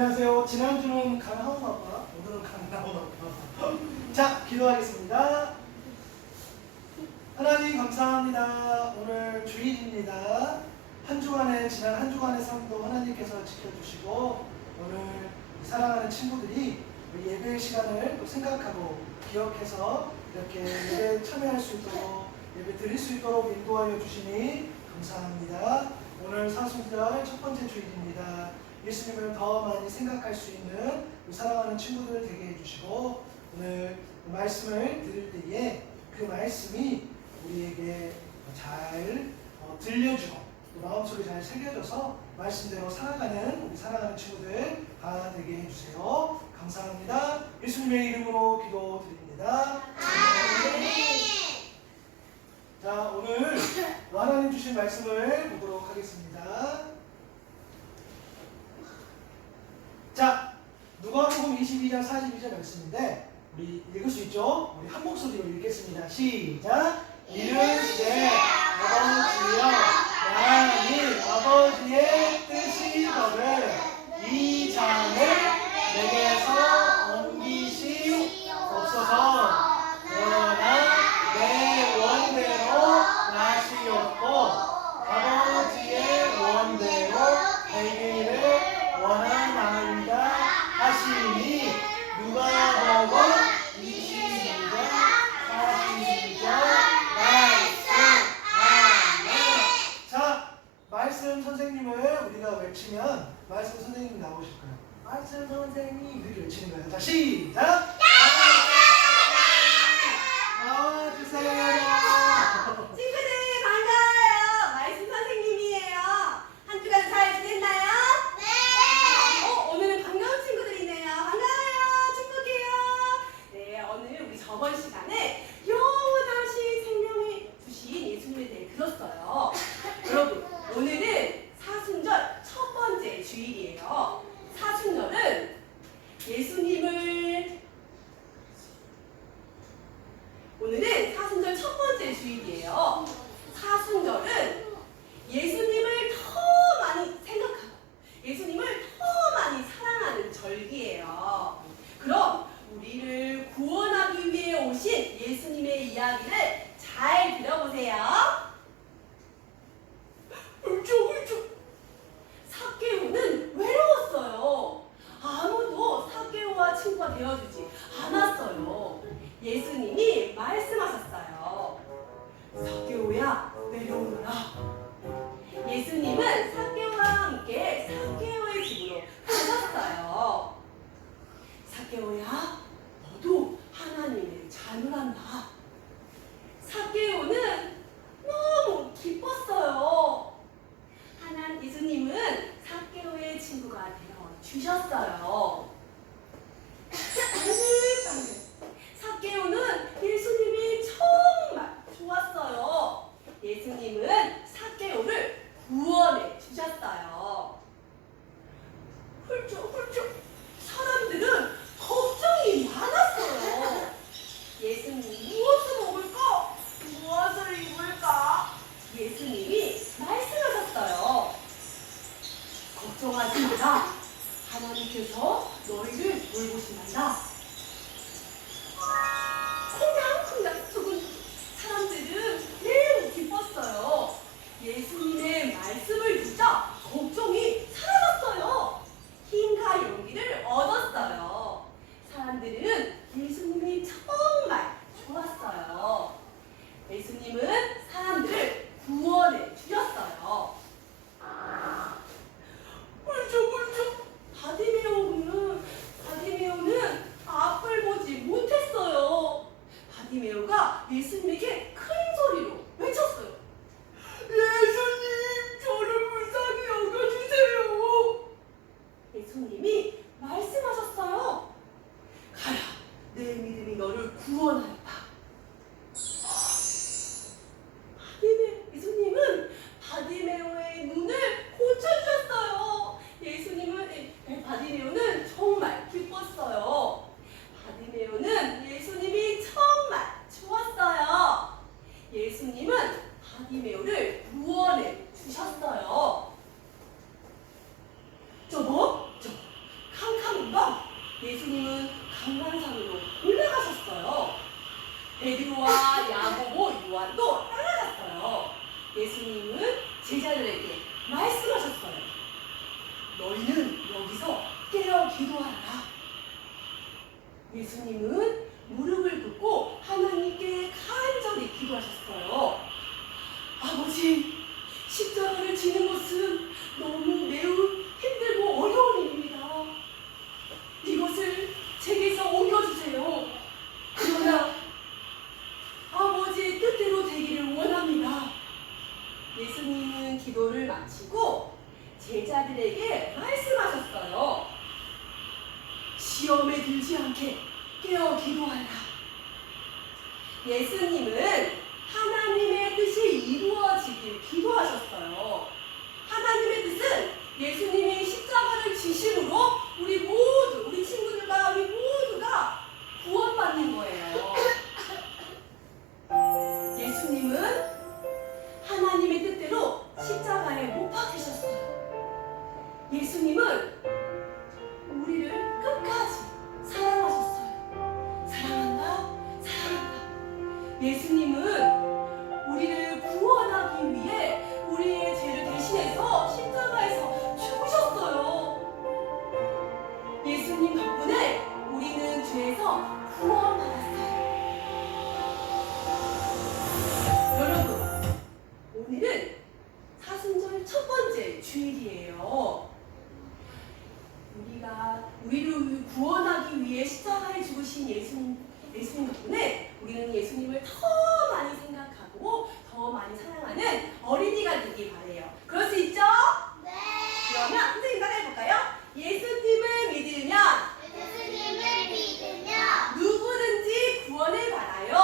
안녕하세요. 지난주는 강하원 아빠, 오늘은 강나원 아빠. 자, 기도하겠습니다. 하나님 감사합니다. 오늘 주일입니다. 지난 한 주간의 삶도 하나님께서 지켜주시고 오늘 사랑하는 친구들이 예배 시간을 또 생각하고 기억해서 이렇게 예배에 참여할 수 있도록 예배 드릴 수 있도록 인도하여 주시니 감사합니다. 오늘 사순절 첫 번째 주일입니다. 예수님을 더 많이 생각할 수 있는 사랑하는 친구들 되게 해주시고 오늘 말씀을 들을 때에 그 말씀이 우리에게 잘 들려주고 또 마음속에 잘 새겨져서 말씀대로 살아가는 우리 사랑하는 친구들 다 되게 해주세요. 감사합니다. 예수님의 이름으로 기도드립니다. 자, 오늘 하나님 주신 말씀을 보도록 하겠습니다. 자, 누가복음 22장 42절 말씀인데 우리 읽을 수 있죠? 우리 한 목소리로 읽겠습니다. 시작! 이르시되 아버지여 하나님 아버지의 뜻이거든 이 잔을 내게서 옮기시옵소서. 그러나 내 원대로 마시옵고 아버지의 원대로 되기를 원하나이다 하시니 누가복음 22장 42절 말씀. 아멘. 자, 말씀 선생님을 우리가 외치면 말씀 선생님이 나오실 거예요. 말씀 선생님 이렇게 외치는 거예요. 자, 시작! 나와주세요. 친구들 반가워요. 말씀 선생님이에요. 한 주간 잘 지냈나요? 네. 오늘은 반가운 친구들이네요. 반가워요. 축복해요. 네, 오늘 우리 저번 시간에 영원하신 생명을 주신 예수님에 대해 들었어요. 여러분, 오늘은 사순절 첫 번째 주일이에요. 사순절은 오늘은 사순절 첫 번째 주일이에요. 사순절은 예수님을 더 많이 생각하고 예수님을 더 많이 사랑하는 절기예요. 그럼 우리를 구원하기 위해 오신 예수님의 이야기를 잘 들어보세요. 울적울적 삭개오는 외로웠어요. 아무도 삭개오와 친구가 되어주지 않았어요. 예수님이 말씀하셨어요. 삭개오야 내려오너라. 예수님은 삭개오와 함께 삭개오의 집으로 가셨어요. 삭개오야 너도 하나님의 자녀란다. 삭개오는 너무 기뻤어요. 예수님은 삭개오의 친구가 되어 주셨어요. 삭개오는 예수님이 정말 좋았어요. 예수님은 삭개오를 구원해 주셨어요. 훌쩍훌쩍 사람들은 걱정이 많았어요. 예수님 무엇을 먹을까? 무엇을 입을까? 예수님이 말씀하셨어요. 걱정하지 마라. 하나님께서 너희를 돌보신단다. 콩닥콩닥 두근 사람들은 매우 기뻤어요. 예수님의 말씀을 듣자 걱정이 사라졌어요. 힘과 용기를 얻었어요. 사람들은 예수님이 정말 좋았어요. 예수님은 사람들을 구원해 주셨어요. 울적울적 바디메오는 앞을 보지 못했어요. 바디메오가 예수님에게 큰 소리로 외쳤어요. 예수님, 저를 불쌍히 여겨주세요. 예수님이 말씀하셨어요. 가라, 내 믿음이 너를 구원하였다. 예수님은 바디메오의 눈을 고쳐주셨어요. 바디메오는 정말 기뻤어요. 바디메오는 예수님이 정말 좋았어요. 예수님은 바디메오를 구원해 주셨어요. 저 금방 예수님은 강난산으로 올라가셨어요. 베드로와 야고보, 요한도 따라갔어요. 예수님은 제자들에게 말씀하셨어요. 너희는 여기서 깨어 기도하라. 예수님은 무릎을 꿇고 하나님께 간절히 기도하셨어요. 아버지, 십자가를 지는 것은 너무 매우 힘들고 어려운 일입니다. 이것을 제게서 옮겨주세요. 그러나 아버지의 뜻대로 되기를 원합니다. 예수님은 기도를 마치고 제자들에게 말씀하셨어요. 시험에 들지 않게 깨어 기도하라. 예수님은 하나님의 뜻이 이루어지길 기도하셨어요. 하나님의 뜻은 예수님이 십자가를 지심으로 우리 모두, 우리 친구들과 우리 모두가 구원받는 거예요. 예수님은 하나님의 뜻대로 십자가에 못 박히셨어요. 예수님은 우리를 끝까지 사랑하셨어요. 사랑한다, 사랑한다. 예수님은 우리를 구원하기 위해 우리의 죄를 대신해서 십자가에서 죽으셨어요. 예수님 덕분에 우리는 죄에서 구원받았어요. 여러분, 오늘은 사순절 첫 번째 주일이에요. 우리를 구원하기 위해 십자가에 죽으신 예수님 덕분에 우리는 예수님을 더 많이 생각하고 더 많이 사랑하는 어린이가 되기 바래요. 그럴 수 있죠? 네. 그러면 선생님 따라해볼까요? 예수님을 믿으면 누구든지 구원을 받아요.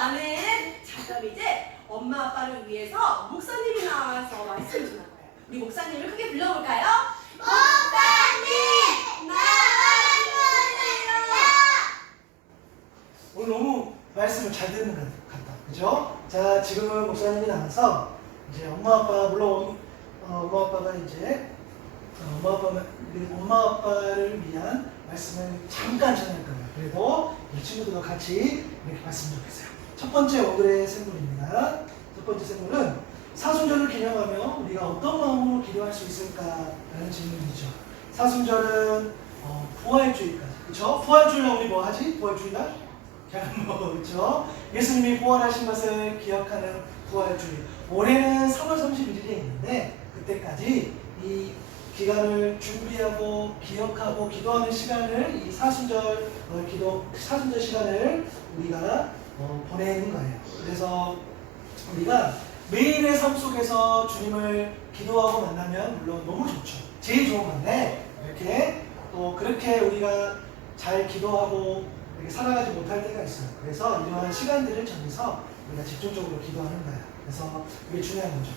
아멘. 자, 그럼 이제 엄마 아빠를 위해서 목사님이 나와서 말씀 전할 거예요. 우리 목사님을 크게 불러볼까요? 오늘 너무 말씀을 잘 듣는 것 같다. 그죠? 자, 지금은 목사님이 나와서 이제 엄마 아빠, 물론 엄마 아빠가 이제 엄마 아빠를 위한 말씀을 잠깐 전할 거예요. 그래도 우리 친구들과 같이 이렇게 봤으면 좋겠어요. 첫 번째 오늘의 샘물입니다. 첫 번째 샘물은 사순절을 기념하며 우리가 어떤 마음으로 기도할 수 있을까라는 질문이죠. 사순절은 부활주일까지, 그렇죠? 부활주일날 우리 뭐 하지? 부활주일날? 그렇죠? 예수님이 부활하신 것을 기억하는 부활주일. 올해는 3월 31일에 있는데 그때까지 이 기간을 준비하고 기억하고 기도하는 시간을 이 사순절 사순절 시간을 우리가 보내는 거예요. 그래서 우리가 매일의 삶 속에서 주님을 기도하고 만나면 물론 너무 좋죠. 제일 좋은 건데 이렇게 또 그렇게 우리가 잘 기도하고 이렇게 살아가지 못할 때가 있어요. 그래서 이러한 시간들을 정해서 우리가 집중적으로 기도하는 거예요. 그래서 이게 중요한 거죠.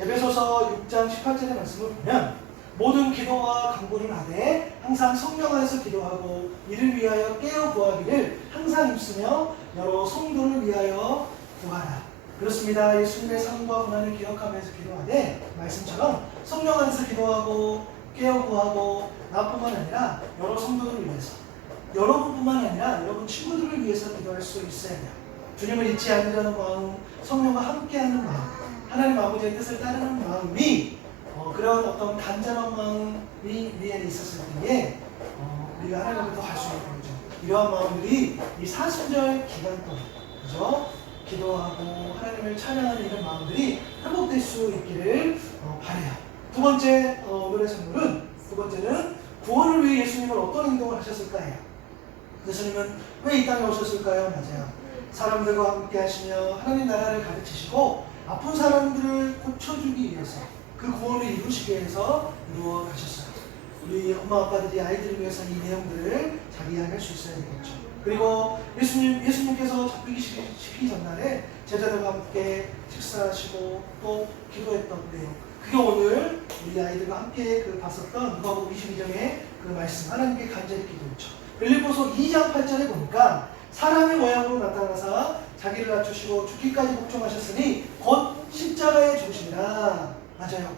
에베소서 6장 18절의 말씀을 보면 모든 기도와 간구를 하되 항상 성령 안에서 기도하고 이를 위하여 깨어 구하기를 항상 힘쓰며 여러 성도를 위하여 구하라. 그렇습니다. 예수님의 삶과 고난을 기억하면서 기도하되 말씀처럼 성령 안에서 기도하고 깨어 구하고 나뿐만 아니라 여러 성도들을 위해서 여러분뿐만 아니라 여러분 친구들을 위해서 기도할 수 있어야 돼요. 주님을 잊지 않으려는 마음, 성령과 함께하는 마음, 하나님 아버지의 뜻을 따르는 마음이 그런 어떤 간절한 마음이 우리 안에 있었을 때에 우리가 하나님 앞에 더 갈 수 있는 거죠. 이러한 마음들이 이 사순절 기간 동안, 그죠? 기도하고 하나님을 찬양하는 이런 마음들이 회복될 수 있기를 바라요. 두 번째 오늘의 선물은, 두 번째는 구원을 위해 예수님은 어떤 행동을 하셨을까요? 예수님은 왜 이 땅에 오셨을까요? 맞아요. 사람들과 함께 하시며 하나님 나라를 가르치시고 아픈 사람들을 고쳐주기 위해서 그 구원을 이루시기 위해서 이루어 가셨어요. 우리 엄마 아빠들이 아이들을 위해서 이 내용들을 잘 이해할 수 있어야 되겠죠. 그리고 예수님께서 잡히시기 전날에 제자들과 함께 식사하시고 또 기도했던 내용, 그게 오늘 우리 아이들과 함께 봤었던 누가복음 22장의 그 말씀, 하나님께 간절히 기도했죠. 빌립보서 2장 8절에 보니까 사람의 모양으로 나타나사 자기를 낮추시고 죽기까지 복종하셨으니 곧 십자가에 죽으시니라. 맞아요.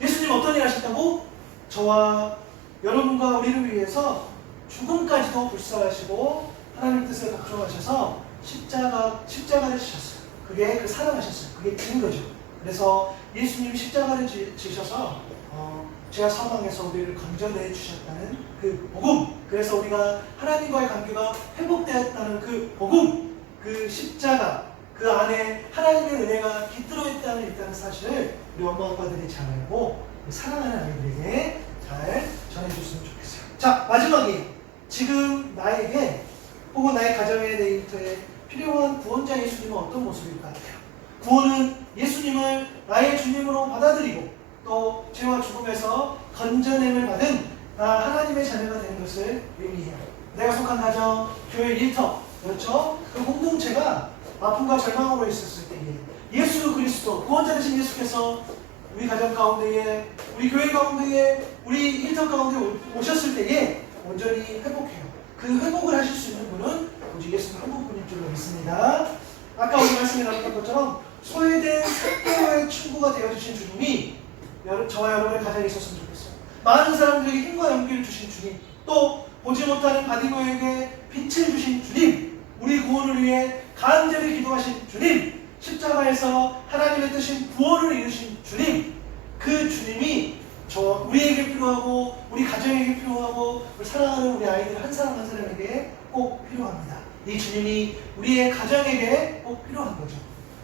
예수님 어떤 일 하셨다고 못하고 저와 여러분과 우리를 위해서 죽음까지도 불사하시고 하나님 뜻을 복종하셔서 십자가를 지셨어요. 그게 그 사랑하셨어요. 그게 증거죠. 그래서 예수님이 십자가를 지셔서 죄와 사망에서 우리를 건져내 주셨다는 그 복음, 그래서 우리가 하나님과의 관계가 회복되었다는 그 복음, 그 십자가, 그 안에 하나님의 은혜가 깃들어 있다는 일단은 사실을 우리 엄마 아빠들이 잘 알고 사랑하는 아이들에게 잘 전해줬으면 좋겠어요. 자, 마지막이에요. 지금 나에게 혹은 나의 가정의 데이터에 필요한 구원자 예수님은 어떤 모습일 것 같아요? 구원은 예수님을 나의 주님으로 받아들이고 또 죄와 죽음에서 건져냄을 받은 하나님의 자녀가 되는 것을 의미해요. 내가 속한 가정, 교회 일터, 그렇죠? 그 공동체가 아픔과 절망으로 있었을 때에 예수 그리스도, 구원자 되신 예수께서 우리 가정 가운데에, 우리 교회 가운데에, 우리 일터 가운데 오셨을 때에 온전히 회복해요. 그 회복을 하실 수 있는 분은 오직 예수님 한 분뿐인 줄로 믿습니다. 아까 우리 말씀에 나왔던 것처럼 소외된 사도의 친구가 되어주신 주님이 저와 여러분의 가정에 있었으면 좋겠어요. 많은 사람들에게 힘과 용기를 주신 주님, 또 보지 못하는 바디모에게 빛을 주신 주님, 우리 구원을 위해 간절히 기도하신 주님, 십자가에서 하나님의 뜻인 구원을 이루신 주님, 그 주님이 우리에게 필요하고 우리 가정에게 필요하고 우리 사랑하는 우리 아이들 한 사람 한 사람에게 꼭 필요합니다. 이 주님이 우리의 가정에게 꼭 필요한 거죠.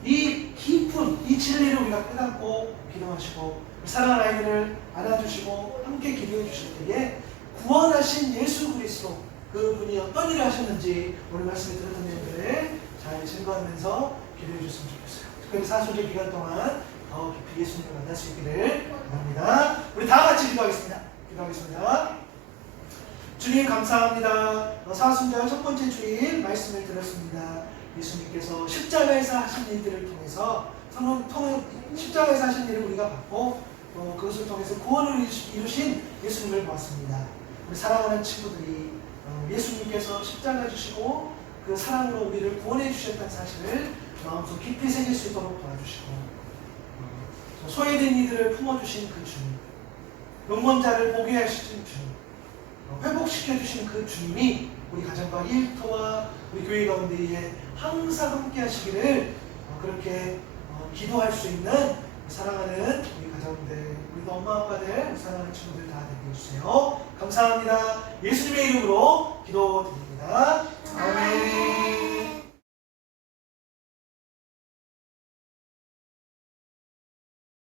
이 깊은 이 진리를 우리가 깨닫고 기도하시고 사랑하는 아이들을 안아주시고 함께 기도해 주실 때에 구원하신 예수 그리스도, 그분이 어떤 일을 하셨는지 오늘 말씀에 들었던 내용들을 잘 증거하면서 기도해 주셨으면 좋겠어요. 특별히 사순절 기간 동안 더 깊이 예수님을 만날 수 있기를 바랍니다. 우리 다 같이 기도하겠습니다. 주님 감사합니다. 사순절 첫 번째 주일 말씀을 들었습니다. 예수님께서 십자가에서 하신 일들을 통해서 십자가에서 하신 일을 우리가 받고 그것을 통해서 구원을 이루신 예수님을 보았습니다. 우리 사랑하는 친구들이 예수님께서 십자가 주시고 그 사랑으로 우리를 구원해 주셨다는 사실을 마음속 깊이 새길 수 있도록 도와주시고 소외된 이들을 품어주신 그 주님, 용건자를 보게 하시는 주님, 회복시켜 주신 그 주님이 우리 가정과 일터와 우리 교회 가운데에 항상 함께 하시기를 그렇게 기도할 수 있는 사랑하는 우리 가정들, 우리 엄마 아빠들, 사랑하는 친구들 다 되게 해주세요. 감사합니다. 예수님의 이름으로 기도드립니다.